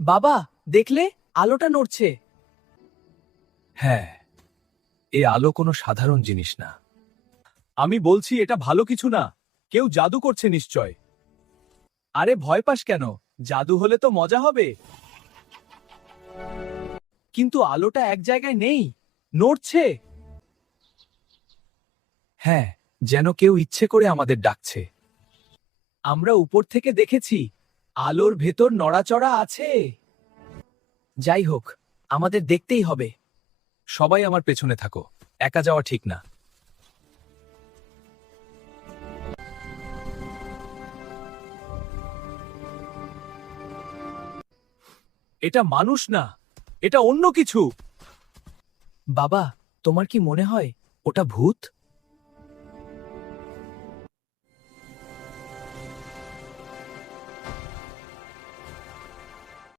বাবা, দেখলে আলোটা নড়ছে। হ্যাঁ, এ আলো কোনো সাধারণ জিনিস না। আমি বলছি এটা ভালো কিছু না। কেউ জাদু করছে নিশ্চয়। আরে ভয় পাস কেন? জাদু হলে তো মজা হবে। কিন্তু আলোটা এক জায়গায় নেই, নড়ছে। হ্যাঁ, যেন কেউ ইচ্ছে করে আমাদের ডাকছে। আমরা উপর থেকে দেখেছি, আলোর ভেতর নড়াচড়া আছে। যাই হোক, আমাদের দেখতেই হবে। সবাই আমার পেছনে থাকো, একা যাওয়া ঠিক না। এটা মানুষ না, এটা অন্য কিছু। বাবা, তোমার কি মনে হয় ওটা ভূত?